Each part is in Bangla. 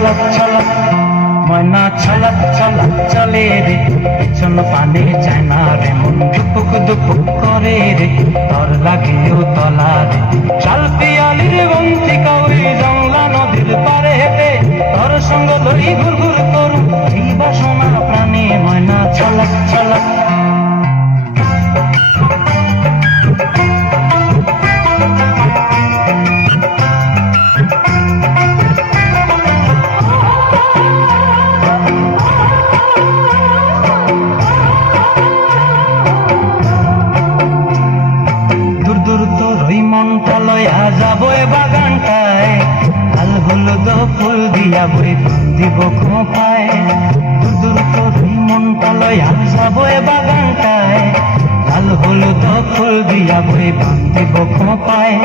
ছলক ছলক ময়না ছলক ছলক চলে রে পিছন পানে যায় না রে মন দুপুক দুপুক করে রে তোর লাগিও তলা রে শাল পিয়ালির বন্তি কাউরি জংলা নদীর পারে হেঁটে তোর সঙ্গ লই ঘুর ঘুর করু এই বাসনা প্রাণে ময়না ছলক ছলক যাবো বাগানটায় লাল হলুদ ফুল দিয়া বই দিব খোঁপায় দূর দূর তোর মনটা লয়া যাবো বাগানটায় লাল হলুদ ফুল দিয়া বই দিব খোঁপায়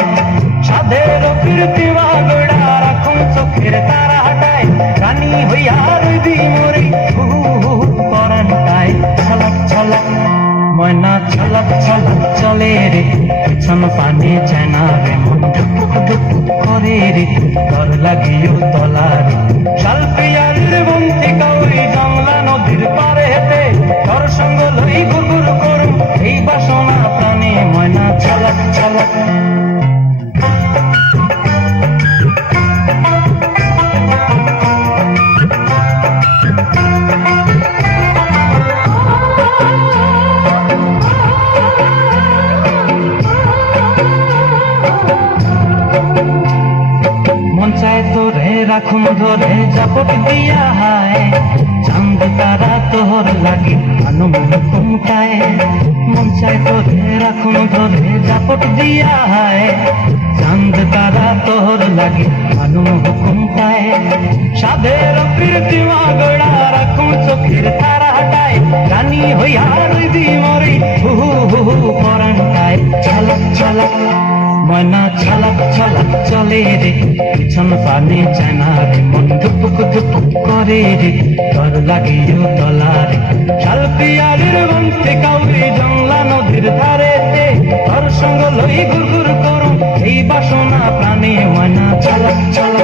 সাধের কীর্তি বাগড়া রাখুন চোখের তারা হাটায় রানী হইয়া রইবি মরি পরানটায় ছলক ছলক ময়না ছলক ছলক চলে রে পিছন পানে যায় না রে মন দুপুক দুপুক করে রে তোর লাগিও তলা রে শাল পিয়ালির বন্তি কাউরি জংলা নদীর পারে হেঁটে তোর সঙ্গ লই ঘুর ঘুর করু এই বাসনা প্রাণে ময়না ছলক ছলক রাখুন ধরে জাপট দিয়া হায় চাঁদ তারা তোর লাগে আনন্দ কুমটায় মন চায় তোরে রাখুন ধরে জাপট দিয়া হায় চাঁদ তারা তোর লাগে আনন্দ কুমটায় সাধের কীর্তি মাগড়া রাখুন চোখের তারা হাটায় রানী হইয়া রইবি মরি হু পরানটায় ছলক ছলক ময়না ছলক ছলক চলে রে পিছন পানে যায় না রে মন দুপুক দুপুক করে রে তোর লাগিও তলা রে শাল পিয়ালির বন্তি কাউরি জংলা নদীর ধারেতে তোর সঙ্গ লই ঘুর ঘুর করু এই বাসনা প্রাণে ময়না ছলক ছলক